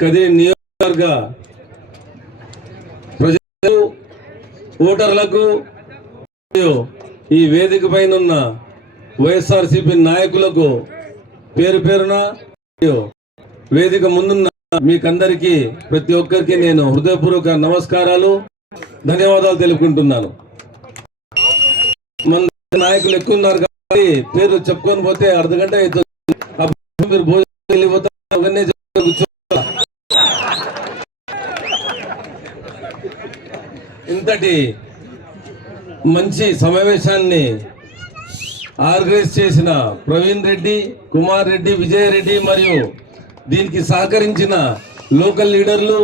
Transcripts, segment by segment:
కదిరి నియోజకవర్గ ప్రజలు ఓటర్లకు ఈ వేదిక పైన ఉన్న వైఎస్ఆర్సీపీ నాయకులకు పేరు పేరున వేదిక ముందున్న మీకందరికీ ప్రతి ఒక్కరికి నేను హృదయపూర్వక నమస్కారాలు ధన్యవాదాలు తెలుపుకుంటున్నాను. మన నాయకులు ఎక్కువ ఉన్నారు కాబట్టి పేరు చెప్పుకొని పోతే అర్ధగంట అవుతుంది. మీరు భోజనం వెళ్ళిపోతారు. ఇంతటి మంచి సమావేశాన్ని ఆర్గనైజ్ చేసిన ప్రవీణ్ రెడ్డి, కుమార్ రెడ్డి, విజయ్ రెడ్డి మరియు దీనికి సహకరించిన లోకల్ లీడర్లు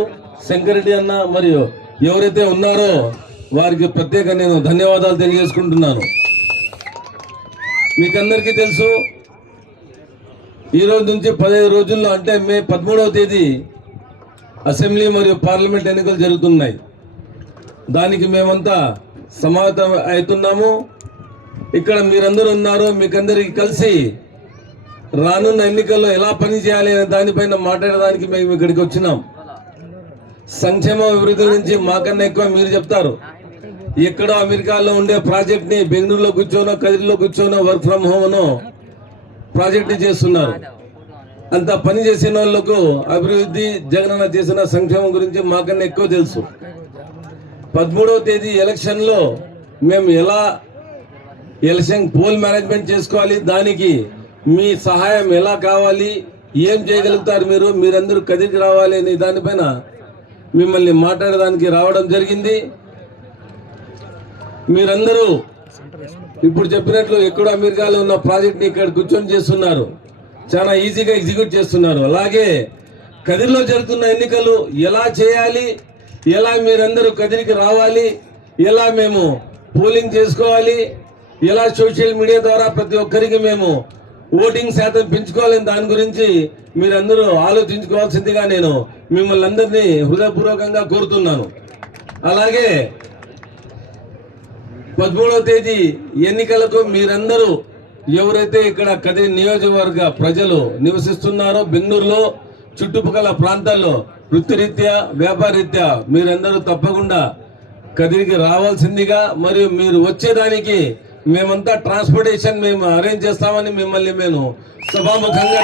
శంకరెడ్డి అన్న మరియు ఎవరైతే ఉన్నారో వారికి ప్రత్యేక నేను ధన్యవాదాలు తెలియజేసుకుంటున్నాను. మీకందరికీ తెలుసు, ఈ రోజు నుంచి 15 రోజుల్లో అంటే మే 13వ తేదీ అసెంబ్లీ మరియు పార్లమెంట్ ఎన్నికలు జరుగుతున్నాయి. దానికి మేమంతా సమావేశం అవుతున్నాము. ఇక్కడ మీరందరూ ఉన్నారు. మీకందరికి కలిసి రానున్న ఎన్నికల్లో ఎలా పని చేయాలి అనే దానిపైన మాట్లాడడానికి మేము ఇక్కడికి వచ్చినాం. సంక్షేమ అభివృద్ధి నుంచి మాకన్నా ఎక్కువ మీరు చెప్తారు. ఎక్కడో అమెరికాలో ఉండే ప్రాజెక్ట్ ని బెంగళూరులో కూర్చోనో, కదిరిలో కూర్చోనో, వర్క్ ఫ్రమ్ హోమ్ అనో ప్రాజెక్ట్ చేస్తున్నారు. అంత పని చేసిన వాళ్ళకు అభివృద్ధి, జగనన్న చేసిన సంక్షేమం గురించి మాకన్నా ఎక్కువ తెలుసు. 13వ తేదీ ఎలక్షన్ లో మేము ఎలా ఎలక్షన్ పోల్ మేనేజ్మెంట్ చేసుకోవాలి, దానికి మీ సహాయం ఎలా కావాలి, ఏం చేయగలుగుతారు, మీరందరూ కదిరికి రావాలి అనే దానిపైన మిమ్మల్ని మాట్లాడడానికి రావడం జరిగింది. మీరందరూ ఇప్పుడు చెప్పినట్లు ఎక్కడో అమెరికాలో ఉన్న ప్రాజెక్ట్ ని ఇక్కడ కూర్చొని చేస్తున్నారు. చాలా ఈజీగా ఎగ్జిక్యూట్ చేస్తున్నారు. అలాగే కదిరిలో జరుగుతున్న ఎన్నికలు ఎలా చేయాలి, ఎలా మీరందరూ కదిరికి రావాలి, ఎలా మేము పోలింగ్ చేసుకోవాలి, ఎలా సోషల్ మీడియా ద్వారా ప్రతి ఒక్కరికి మేము ఓటింగ్ శాతం పెంచుకోవాలని దాని గురించి మీరందరూ ఆలోచించుకోవాల్సిందిగా నేను మిమ్మల్ని అందరినీ హృదయపూర్వకంగా కోరుతున్నాను. అలాగే 13వ తేదీ ఎన్నికలకు మీరందరూ ఎవరైతే ఇక్కడ కదిరి నియోజకవర్గ ప్రజలు నివసిస్తున్నారో, బెంగళూరులో చుట్టుపక్కల ప్రాంతాల్లో వృత్తిరీత్యా, వ్యాపారరీత్యా మీరందరూ తప్పకుండా కదిరికి రావాల్సిందిగా, మరియు మీరు వచ్చేదానికి మేమంతా ట్రాన్స్పోర్టేషన్ మేము అరేంజ్ చేస్తామని మిమ్మల్ని మేము సభాముఖంగా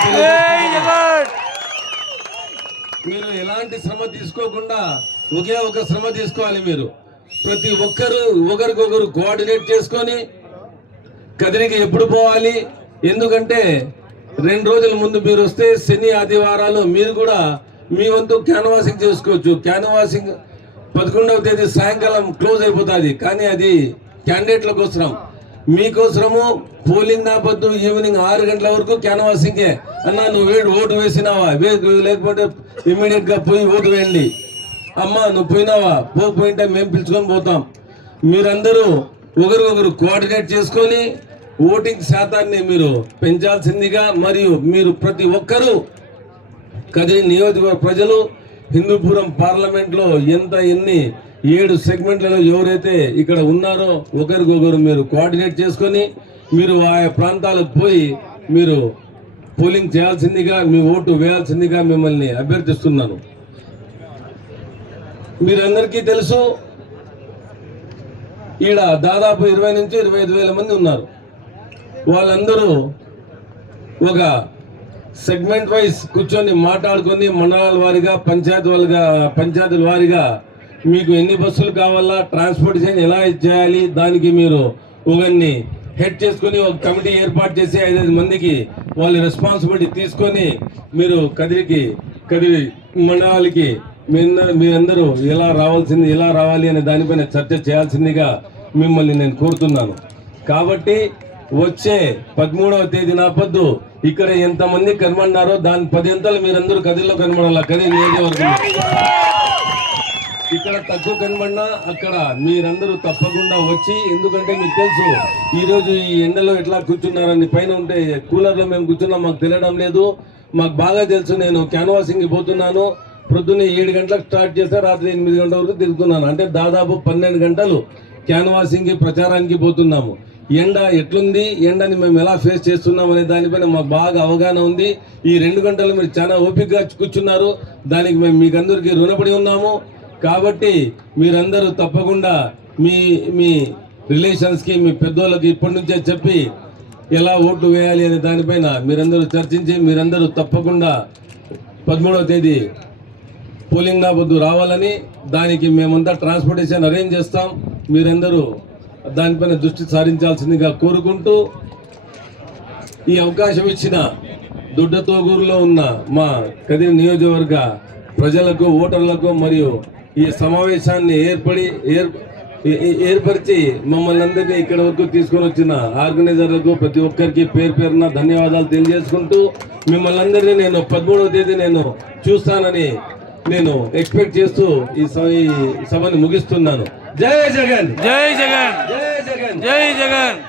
మీరు ఎలాంటి శ్రమ తీసుకోకుండా ఒకే ఒక శ్రమ తీసుకోవాలి. మీరు ప్రతి ఒక్కరు ఒకరికొకరు కోఆర్డినేట్ చేసుకొని కదిరికి ఎప్పుడు పోవాలి, ఎందుకంటే 2 రోజుల ముందు మీరు వస్తే శని ఆదివారాలు మీరు కూడా మీ వంతు క్యాన్వాసింగ్ చేసుకోవచ్చు. క్యాన్వాసింగ్ 11వ తేదీ సాయంకాలం క్లోజ్ అయిపోతుంది. కానీ అది క్యాండిడేట్ల కోసం, మీకోసము పోలింగ్ నాపొద్దు ఈవినింగ్ 6 గంటల వరకు క్యాన్వాసింగే. అన్నా నువ్వు ఓటు వేసినావా, లేకపోతే ఇమ్మీడియట్ గా పోయి ఓటు వేయండి. అమ్మా నువ్వు పోయినావా, పోయింటే మేము పిలుచుకొని పోతాం. మీరందరూ ఒకరికొకరు కోఆర్డినేట్ చేసుకొని ఓటింగ్ శాతాన్ని మీరు పెంచాల్సిందిగా, మరియు మీరు ప్రతి ఒక్కరూ కదిరి నియోజకవర్గ ప్రజలు హిందూపురం పార్లమెంట్ లో ఎన్ని 7 సెగ్మెంట్లలో ఎవరైతే ఇక్కడ ఉన్నారో ఒకరికొకరు మీరు కోఆర్డినేట్ చేసుకొని మీరు ఆయా ప్రాంతాలకు పోయి మీరు పోలింగ్ చేయాల్సిందిగా, మీ ఓటు వేయాల్సిందిగా మిమ్మల్ని అభ్యర్థిస్తున్నాను. మీరందరికీ తెలుసు, ఈడ దాదాపు 20 నుంచి 25 వేల మంది ఉన్నారు. వాళ్ళందరూ ఒక సెగ్మెంట్ వైజ్ కూర్చొని మాట్లాడుకొని మండలాల వారీగా, పంచాయతీల వారీగా మీకు ఎన్ని బస్సులు కావాలా, ట్రాన్స్పోర్టేషన్ ఎలా చేయాలి, దానికి మీరు ఒకరిని హెడ్ చేసుకుని ఒక కమిటీ ఏర్పాటు చేసి 5 మందికి వాళ్ళ రెస్పాన్సిబిలిటీ తీసుకొని మీరు కదిరి మండలాలకి మీరందరూ ఎలా రావాలి అనే దానిపైన చర్చ చేయాల్సిందిగా మిమ్మల్ని నేను కోరుతున్నాను. కాబట్టి వచ్చే 13వ తేదీ నాపొద్దు ఇక్కడ ఎంతమంది కనబడినారో దాని 10 అంతలు మీరందరూ కదిరిలో కనబడాల. కదిరి నియోజకవర్గం ఇక్కడ తక్కువ కనబడినా అక్కడ మీరందరూ తప్పకుండా వచ్చి, ఎందుకంటే మీకు తెలుసు ఈరోజు ఈ ఎండలో ఎట్లా కూర్చున్నారని, పైన ఉంటే కూలర్లో మేము కూర్చున్నాం, మాకు తెలియడం లేదు. మాకు బాగా తెలుసు. నేను క్యాన్వాసింగ్కి పోతున్నాను. ప్రొద్దున్నే 7 గంటలకు స్టార్ట్ చేస్తే రాత్రి 8 గంటల వరకు తిరుగుతున్నాను. అంటే దాదాపు 12 గంటలు క్యాన్వాసింగ్ ప్రచారానికి పోతున్నాము. ఎండ ఎట్లుంది, ఎండని మేము ఎలా ఫేస్ చేస్తున్నాం అనే దానిపైన మాకు బాగా అవగాహన ఉంది. ఈ 2 గంటలు మీరు చాలా ఓపికగా కూర్చున్నారు, దానికి మేము మీకు అందరికీ రుణపడి ఉన్నాము. కాబట్టి మీరందరూ తప్పకుండా మీ మీ రిలేషన్స్కి, మీ పెద్దోళ్ళకి ఇప్పటి నుంచే చెప్పి ఎలా ఓట్లు వేయాలి అనే దానిపైన మీరందరూ చర్చించి మీరందరూ తప్పకుండా 13వ తేదీ పోలింగ్ నాబద్దు రావాలని, దానికి మేమంతా ట్రాన్స్పోర్టేషన్ అరేంజ్ చేస్తాం. మీరందరూ దానిపైన దృష్టి సారించాల్సిందిగా కోరుకుంటూ, ఈ అవకాశం ఇచ్చిన దుడ్డతోగూరులో ఉన్న మా కదిరి నియోజకవర్గ ప్రజలకు, ఓటర్లకు మరియు ఈ సమావేశాన్ని ఏర్పరిచి మమ్మల్ని అందరినీ ఇక్కడ వరకు తీసుకొని వచ్చిన ఆర్గనైజర్లకు ప్రతి ఒక్కరికి పేరు పేరున ధన్యవాదాలు తెలియజేసుకుంటూ, మిమ్మల్ని అందరినీ నేను 13వ తేదీ నేను చూస్తానని నేను ఎక్స్పెక్ట్ చేస్తూ ఈ సభని ముగిస్తున్నాను. జై జగన్, జై జగన్, జై జగన్, జై జగన్.